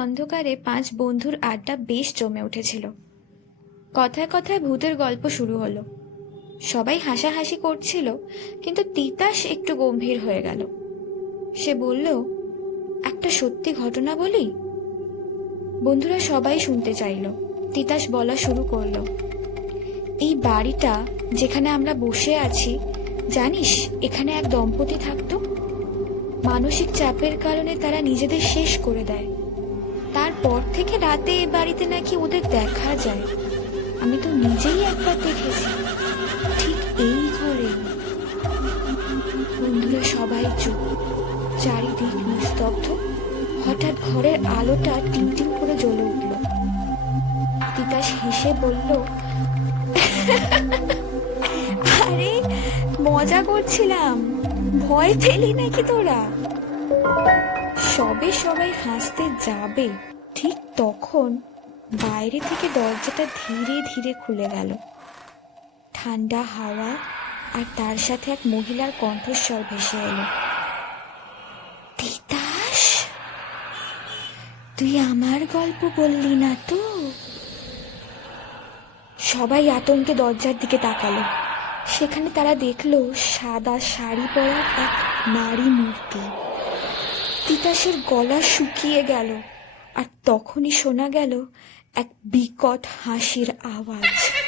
অন্ধকারে পাঁচ বন্ধুর আড্ডা বেশ জমে উঠেছিল। কথায় কথায় ভূতের গল্প শুরু হলো। সবাই হাসাহাসি করছিল, কিন্তু তিতাস একটু গম্ভীর হয়ে গেল। সে বলল, একটা সত্যি ঘটনা বলি? বন্ধুরা সবাই শুনতে চাইল। তিতাস বলা শুরু করল, এই বাড়িটা যেখানে আমরা বসে আছি, জানিস, এখানে এক দম্পতি থাকতো। মানসিক চাপের কারণে তারা নিজেদের শেষ করে দেয়। তারপর থেকে রাতে এ বাড়িতে নাকি ওদের দেখা যায়। আমি তো নিজেই একবার দেখেছি। ঠিক এই ঘরে। বন্ধুরা সবাই চুপ। চারিদিক নিস্তব্ধ। হঠাৎ ঘরের আলোটা টিমটিম করে জ্বলে উঠল। তিতাস হেসে বলল, আরে, মজা করছিলাম। ভয় পেলি নাকি তোরা? সবে সবাই হাসতে যাবে, ঠিক তখন বাইরে থেকে দরজাটা ধীরে ধীরে খুলে গেল। ঠান্ডা হাওয়া আর তার সাথে এক মহিলার কণ্ঠস্বর ভেসে এলো। তিতাস, তুই আমার গল্প বললি না তো? সবাই আতঙ্কে দরজার দিকে তাকালো। সেখানে তারা দেখল সাদা শাড়ি পরা এক নারী মূর্তি। তিতাসের গলা শুকিয়ে গেল আর তখনই শোনা গেল এক বিকট হাসির আওয়াজ।